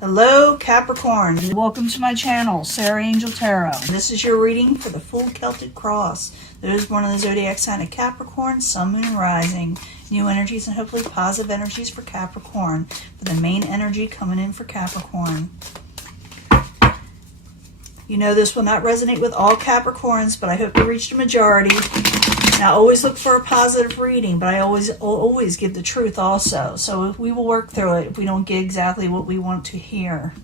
Hello Capricorn, welcome to my channel, Sarah Angel Tarot. This is your reading for the full Celtic cross. Those born in the zodiac sign of Capricorn, Sun, Moon, and Rising. New energies and hopefully positive energies for Capricorn. For the main energy coming in for Capricorn. You know this will not resonate with all Capricorns, but I hope you reached a majority. Now, always look for a positive reading, but I always give the truth also. So we will work through it if we don't get exactly what we want to hear.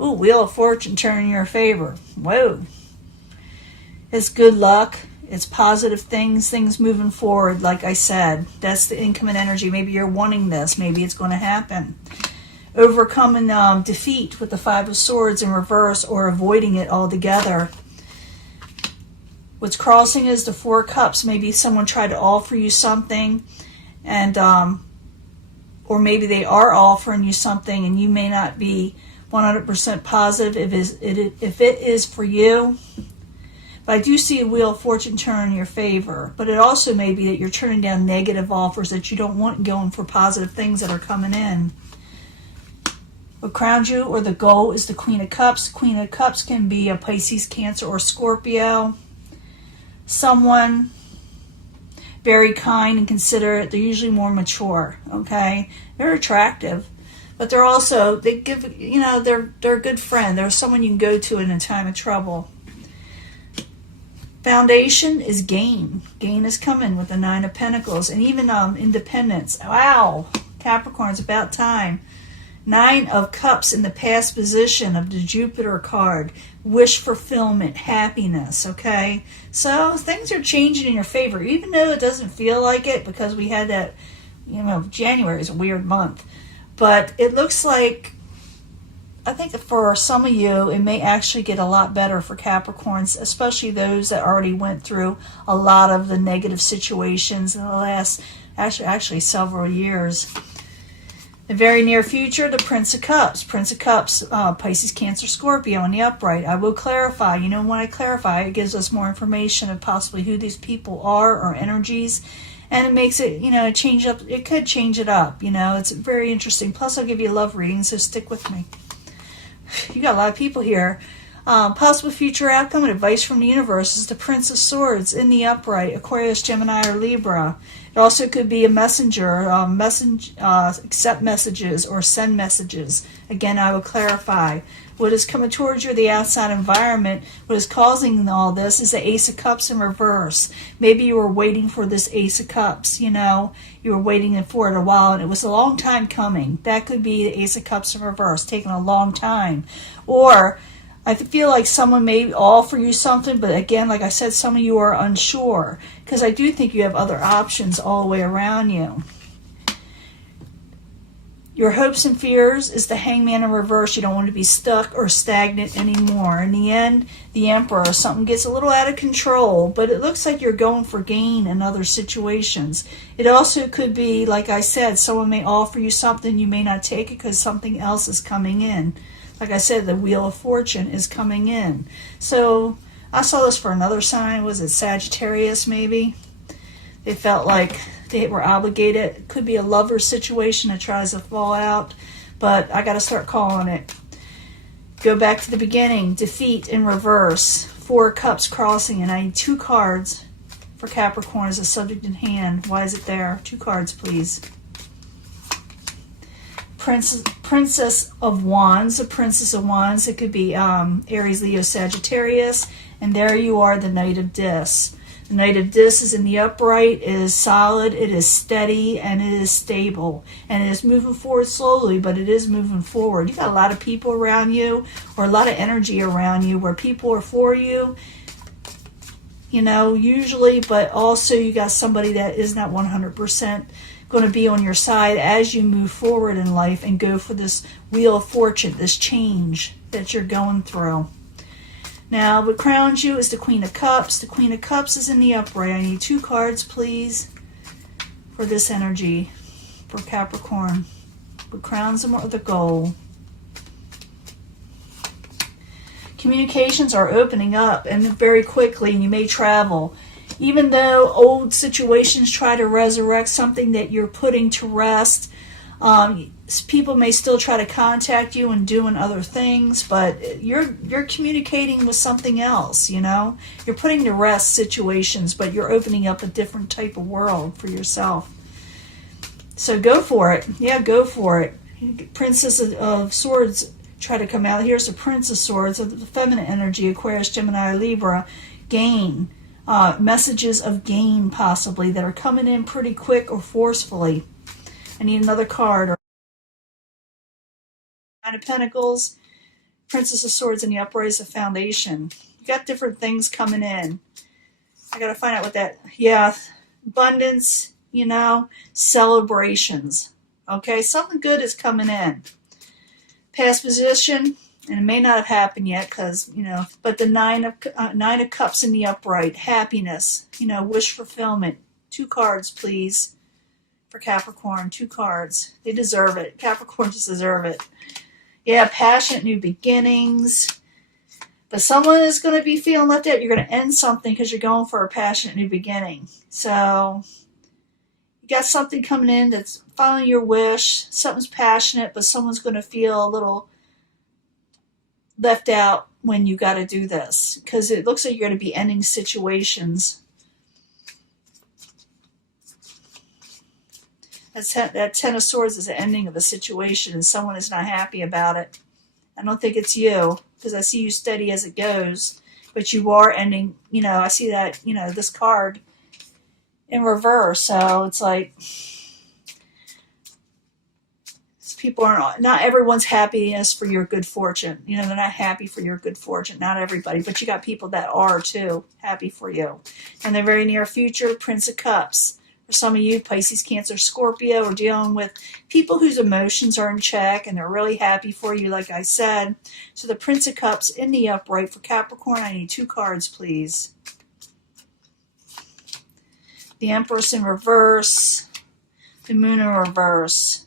Ooh, Wheel of Fortune turning in your favor. Whoa. It's good luck. It's positive things moving forward, like I said. That's the incoming energy. Maybe you're wanting this. Maybe it's going to happen. Overcoming defeat with the Five of Swords in reverse or avoiding it altogether. What's crossing is the Four of Cups. Maybe someone tried to offer you something, and or maybe they are offering you something, and you may not be 100% positive if it is for you. But I do see a Wheel of Fortune turn in your favor. But it also may be that you're turning down negative offers that you don't want, going for positive things that are coming in. What crowns you, or the goal, is the Queen of Cups. Queen of Cups can be a Pisces, Cancer, or Scorpio. Someone very kind and considerate. They're usually more mature, okay? They're attractive, but they're also, they give, you know, they're a good friend. They're someone you can go to in a time of trouble. Foundation is gain. Gain is coming with the Nine of Pentacles, and even independence. Wow, Capricorn, it's about time. Nine of Cups in the past position of the Jupiter card. Wish fulfillment, happiness, okay? So things are changing in your favor, even though it doesn't feel like it, because we had that, you know, January is a weird month. But it looks like, I think that for some of you, it may actually get a lot better for Capricorns, especially those that already went through a lot of the negative situations in the last, actually several years. The very near future, the Prince of Cups. Prince of Cups, Pisces, Cancer, Scorpio in the upright. I will clarify. You know, when I clarify, it gives us more information of possibly who these people are or energies. And it makes it, you know, change up. It could change it up. You know, it's very interesting. Plus, I'll give you a love reading, so stick with me. You got a lot of people here. Possible future outcome and advice from the universe is the Prince of Swords in the upright, Aquarius, Gemini, or Libra. It also could be a messenger, accept messages or send messages. Again, I will clarify. What is coming towards you, the outside environment, what is causing all this is the Ace of Cups in reverse. Maybe you were waiting for this Ace of Cups, you know. You were waiting for it a while, and it was a long time coming. That could be the Ace of Cups in reverse, taking a long time. Or I feel like someone may offer you something, but again, like I said, some of you are unsure, because I do think you have other options all the way around you. Your hopes and fears is the Hangman in reverse. You don't want to be stuck or stagnant anymore. In the end, the Emperor, something gets a little out of control, but it looks like you're going for gain in other situations. It also could be, like I said, someone may offer you something, you may not take it because something else is coming in. Like I said, the Wheel of Fortune is coming in. So I saw this for another sign. Was it Sagittarius maybe? They felt like they were obligated. It could be a lover situation that tries to fall out. But I got to start calling it. Go back to the beginning. Defeat in reverse. Four Cups crossing. And I need two cards for Capricorn as a subject in hand. Why is it there? Two cards, please. Princess of Wands, the Princess of Wands. It could be Aries, Leo, Sagittarius. And there you are, the Knight of Discs. The Knight of Discs is in the upright. It is solid, it is steady, and it is stable. And it is moving forward slowly, but it is moving forward. You got a lot of people around you, or a lot of energy around you, where people are for you, you know, usually, but also you got somebody that is not 100% going to be on your side as you move forward in life and go for this Wheel of Fortune, this change that you're going through. Now, what crowns you is the Queen of Cups. The Queen of Cups is in the upright. I need two cards, please, for this energy for Capricorn. What crowns them are the goal. Communications are opening up, and very quickly, and you may travel. Even though old situations try to resurrect something that you're putting to rest, People may still try to contact you and doing other things, but you're communicating with something else, you know? You're putting to rest situations, but you're opening up a different type of world for yourself. So go for it. Yeah, go for it. Princess of Swords try to come out. Here's the Prince of Swords, of the feminine energy, Aquarius, Gemini, Libra. Gain. Messages of gain, possibly, that are coming in pretty quick or forcefully. I need another card. Nine of Pentacles, Princess of Swords in the upright is a foundation. You got different things coming in. I got to find out what that, yeah, abundance, you know, celebrations. Okay, something good is coming in. Past position, and it may not have happened yet because, you know, but the Nine of Cups in the upright, happiness, you know, wish fulfillment. 2 cards, please, for Capricorn. 2 cards. They deserve it. Capricorn just deserve it. Yeah, passionate new beginnings. But someone is going to be feeling left out. You're going to end something because you're going for a passionate new beginning. So you got something coming in that's following your wish. Something's passionate, but someone's going to feel a little left out when you got to do this. Because it looks like you're going to be ending situations. That Ten of Swords is the ending of a situation, and someone is not happy about it. I don't think it's you, because I see you steady as it goes, but you are ending, you know, I see that, you know, this card in reverse, so it's like, people aren't, not everyone's happiness for your good fortune. You know, they're not happy for your good fortune, not everybody, but you got people that are, too, happy for you. In the very near future, Prince of Cups. For some of you, Pisces, Cancer, Scorpio, are dealing with people whose emotions are in check and they're really happy for you, like I said. So the Prince of Cups in the upright for Capricorn, I need 2 cards, please. The Empress in reverse, the Moon in reverse.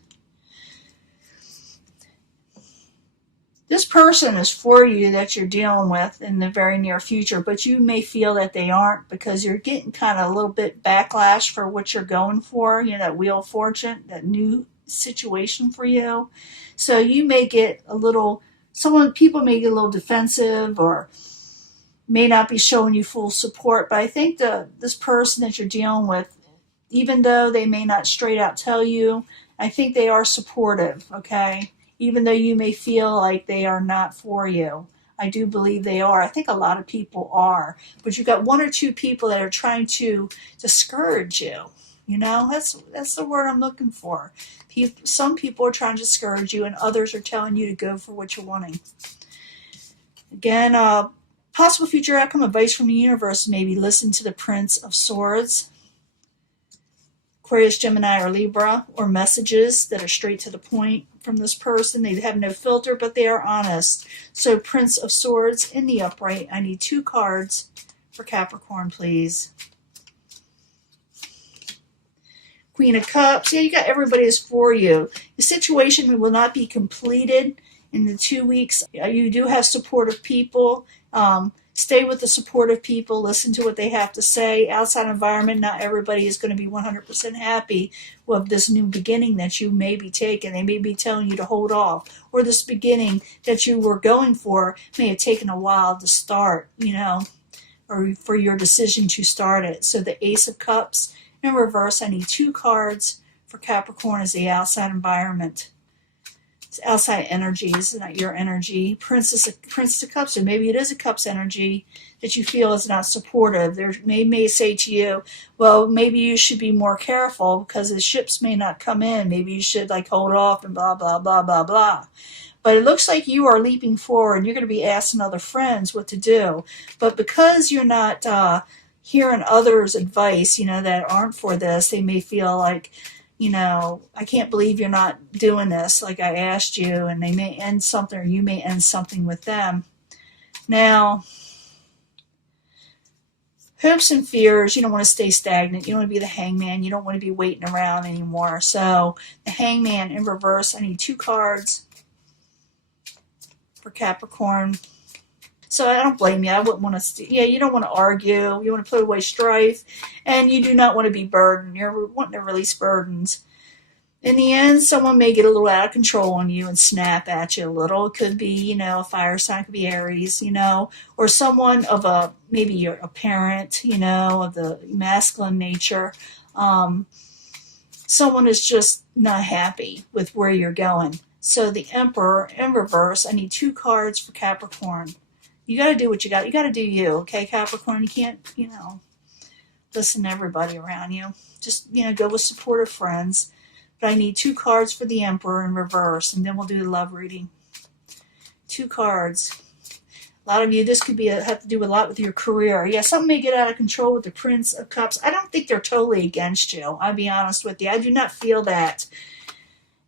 This person is for you that you're dealing with in the very near future, but you may feel that they aren't because you're getting kind of a little bit backlash for what you're going for, you know, that Wheel of Fortune, that new situation for you. So you may get a little, people may get a little defensive or may not be showing you full support, but I think this person that you're dealing with, even though they may not straight out tell you, I think they are supportive, okay? Even though you may feel like they are not for you. I do believe they are. I think a lot of people are. But you've got 1 or 2 people that are trying to discourage you. You know, that's the word I'm looking for. Some people are trying to discourage you and others are telling you to go for what you're wanting. Again, possible future outcome advice from the universe, maybe listen to the Prince of Swords. Aquarius, Gemini, or Libra, or messages that are straight to the point from this person. They have no filter, but they are honest. So Prince of Swords in the upright. I need 2 cards for Capricorn, please. Queen of Cups. Yeah, you got everybody is for you. The situation will not be completed in the 2 weeks. You do have supportive people. Stay with the supportive people. Listen to what they have to say. Outside environment, not everybody is going to be 100% happy with this new beginning that you may be taking. They may be telling you to hold off. Or this beginning that you were going for may have taken a while to start, you know, or for your decision to start it. So the Ace of Cups in reverse, I need 2 cards for Capricorn as the outside environment. Outside energy, this is not your energy. Prince of Cups, or maybe it is a Cups energy that you feel is not supportive. They may say to you, well, maybe you should be more careful because the ships may not come in. Maybe you should like hold off and blah, blah, blah, blah, blah. But it looks like you are leaping forward. You're going to be asking other friends what to do. But because you're not hearing others' advice, you know, that aren't for this, they may feel like, you know, I can't believe you're not doing this like I asked you, and they may end something or you may end something with them. Now, hopes and fears, you don't want to stay stagnant. You don't want to be the hangman. You don't want to be waiting around anymore. So the hangman in reverse, I need 2 cards for Capricorn. So I don't blame you. I wouldn't want to, you don't want to argue. You want to put away strife. And you do not want to be burdened. You're wanting to release burdens. in the end, someone may get a little out of control on you and snap at you a little. It could be, you know, a fire sign, could be Aries, you know, or someone of a, maybe you're a parent, you know, of the masculine nature. Someone is just not happy with where you're going. So the Emperor in reverse, I need 2 cards for Capricorn. You got to do what you got. You got to do you, okay, Capricorn? You can't, you know, listen to everybody around you. Just, you know, go with supportive friends. But I need 2 cards for the Emperor in reverse, and then we'll do the love reading. 2 cards. A lot of you, this could be have to do a lot with your career. Yeah, something may get out of control with the Prince of Cups. I don't think they're totally against you. I'll be honest with you. I do not feel that.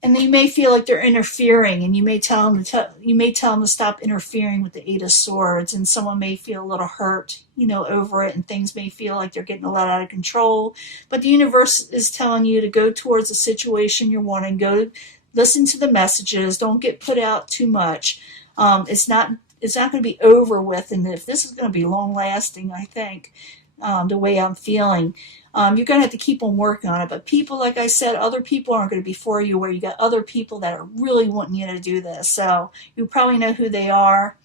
And you may feel like they're interfering, and you may tell them to stop interfering with the 8 of Swords, and someone may feel a little hurt, you know, over it, and things may feel like they're getting a lot out of control. But the universe is telling you to go towards the situation you're wanting. Go listen to the messages. Don't get put out too much. It's not going to be over with, and if this is going to be long lasting, I think, the way I'm feeling. You're going to have to keep on working on it. But people, like I said, other people aren't going to be for you, where you got other people that are really wanting you to do this. So you probably know who they are.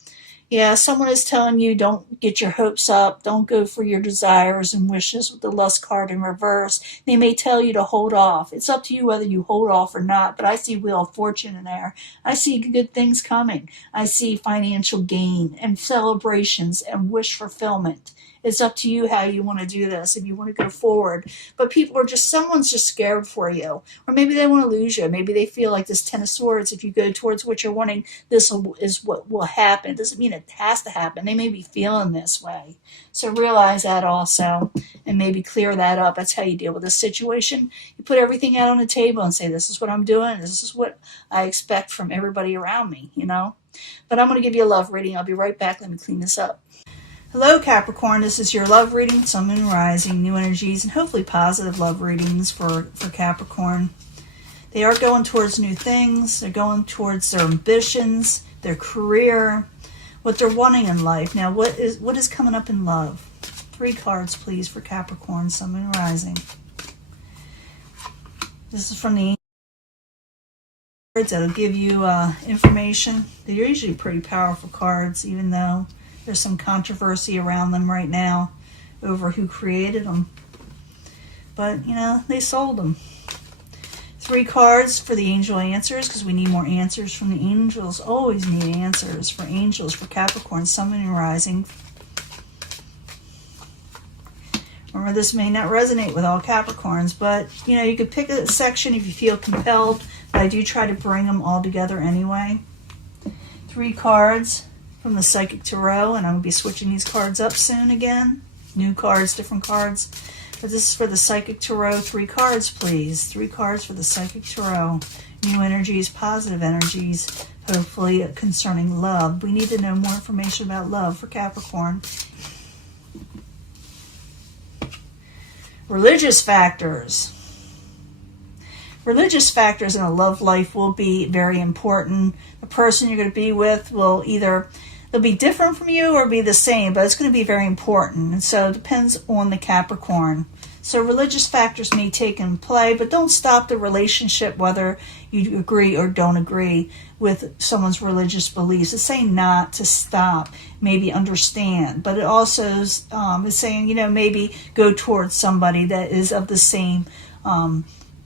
Yeah, someone is telling you don't get your hopes up. Don't go for your desires and wishes with the Lust card in reverse. They may tell you to hold off. It's up to you whether you hold off or not. But I see Wheel of Fortune in there. I see good things coming. I see financial gain and celebrations and wish fulfillment. It's up to you how you want to do this, if you want to go forward. But people are just, someone's just scared for you. Or maybe they want to lose you. Maybe they feel like this 10 of Swords, if you go towards what you're wanting, is what will happen. It doesn't mean it has to happen. They may be feeling this way. So realize that also, and maybe clear that up. That's how you deal with this situation. You put everything out on the table and say, this is what I'm doing. This is what I expect from everybody around me, you know. But I'm going to give you a love reading. I'll be right back. Let me clean this up. Hello, Capricorn. This is your love reading, Sun, Moon, Rising, new energies, and hopefully positive love readings for Capricorn. They are going towards new things. They're going towards their ambitions, their career, what they're wanting in life. Now, what is coming up in love? 3 cards, please, for Capricorn, Sun, Moon, Rising. This is from the cards that'll give you information. They're usually pretty powerful cards, even though there's some controversy around them right now over who created them. But, you know, they sold them. 3 cards for the angel answers, because we need more answers from the angels. Always need answers for angels, for Capricorn, Sun, Moon, and Rising. Remember, this may not resonate with all Capricorns, but, you know, you could pick a section if you feel compelled, but I do try to bring them all together anyway. 3 cards from the Psychic Tarot, and I'm going to be switching these cards up soon again. New cards, different cards. But this is for the Psychic Tarot. 3 cards, please. 3 cards for the Psychic Tarot. New energies, positive energies, hopefully concerning love. We need to know more information about love for Capricorn. Religious factors. Religious factors in a love life will be very important. The person you're going to be with will either, they'll be different from you or be the same, but it's going to be very important. And so it depends on the Capricorn. So religious factors may take in play, but don't stop the relationship whether you agree or don't agree with someone's religious beliefs. It's saying not to stop, maybe understand, but it also is saying, you know, maybe go towards somebody that is of the same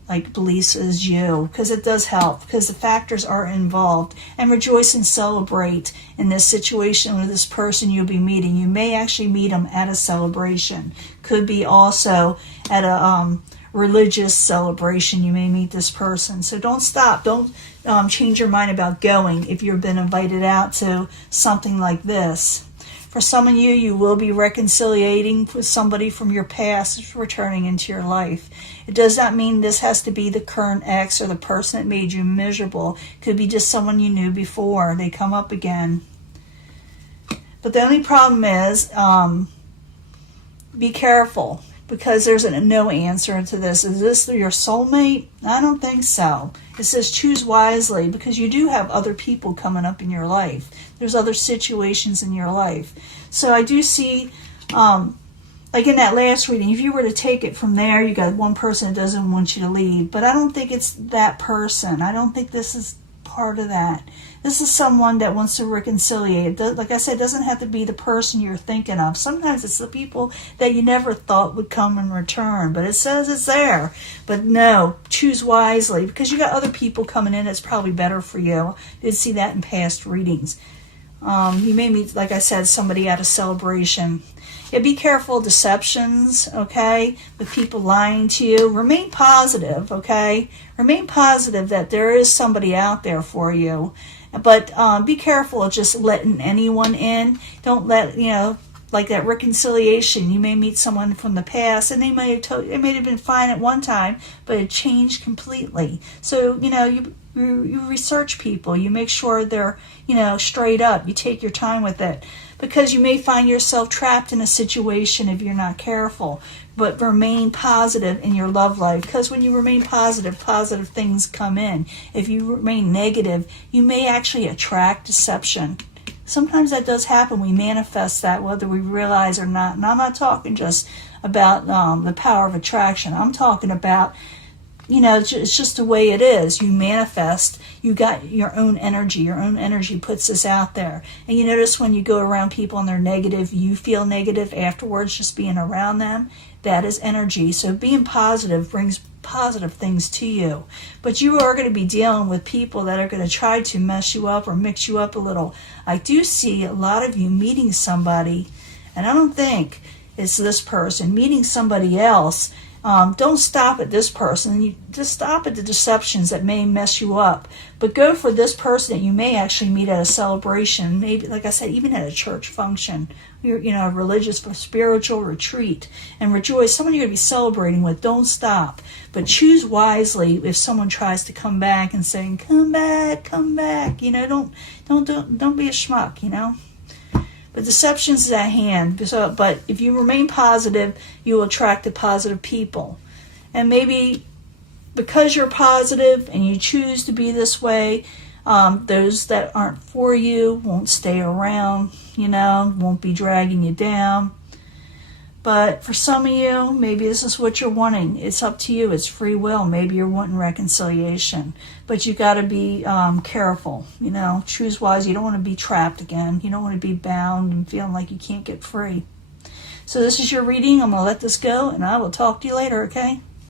like beliefs as you, because it does help, because the factors are involved. And rejoice and celebrate in this situation with this person you'll be meeting. You may actually meet them at a celebration. Could be also at a religious celebration. You may meet this person. So don't stop. Don't change your mind about going if you've been invited out to something like this. For some of you, you will be reconciliating with somebody from your past returning into your life. It does not mean this has to be the current ex or the person that made you miserable. It could be just someone you knew before. They come up again. But the only problem is, be careful, because there's no answer to this. Is this your soulmate? I don't think so. It says choose wisely, because you do have other people coming up in your life. There's other situations in your life. So I do see like in that last reading, if you were to take it from there, you got one person that doesn't want you to leave. But I don't think it's that person. I don't think this is part of that. This is someone that wants to reconciliate. Like I said, it doesn't have to be the person you're thinking of. Sometimes it's the people that you never thought would come in return. But it says it's there. But no, choose wisely, because you got other people coming in that's probably better for you. I did see that in past readings. You may meet, like I said, somebody at a celebration. Yeah, be careful of deceptions, okay, with people lying to you. Remain positive, okay? Remain positive that there is somebody out there for you. But be careful of just letting anyone in. Don't let, like that reconciliation. You may meet someone from the past, and they may have been fine at one time, but it changed completely. So, you research people. You make sure they're, straight up. You take your time with it. Because you may find yourself trapped in a situation if you're not careful. But remain positive in your love life. Because when you remain positive, positive things come in. If you remain negative, you may actually attract deception. Sometimes that does happen. We manifest that whether we realize or not. And I'm not talking just about the power of attraction. I'm talking about, it's just the way it is. You manifest. You got your own energy. Your own energy puts this out there. And you notice when you go around people and they're negative, you feel negative afterwards just being around them. That is energy. So being positive brings positive things to you. But you are going to be dealing with people that are going to try to mess you up or mix you up a little. I do see a lot of you meeting somebody, and I don't think it's this person, meeting somebody else. Don't stop at this person. You just stop at the deceptions that may mess you up. But go for this person that you may actually meet at a celebration. Maybe, like I said, even at a church function. A religious or spiritual retreat. And rejoice. Someone you're going to be celebrating with. Don't stop. But choose wisely if someone tries to come back and saying, come back, come back. Don't be a schmuck, But deception is at hand. But if you remain positive, you will attract the positive people. And maybe because you're positive and you choose to be this way, those that aren't for you won't stay around, won't be dragging you down. But for some of you, maybe this is what you're wanting. It's up to you. It's free will. Maybe you're wanting reconciliation. But you got to be careful. Choose wise. You don't want to be trapped again. You don't want to be bound and feeling like you can't get free. So this is your reading. I'm going to let this go, and I will talk to you later, okay?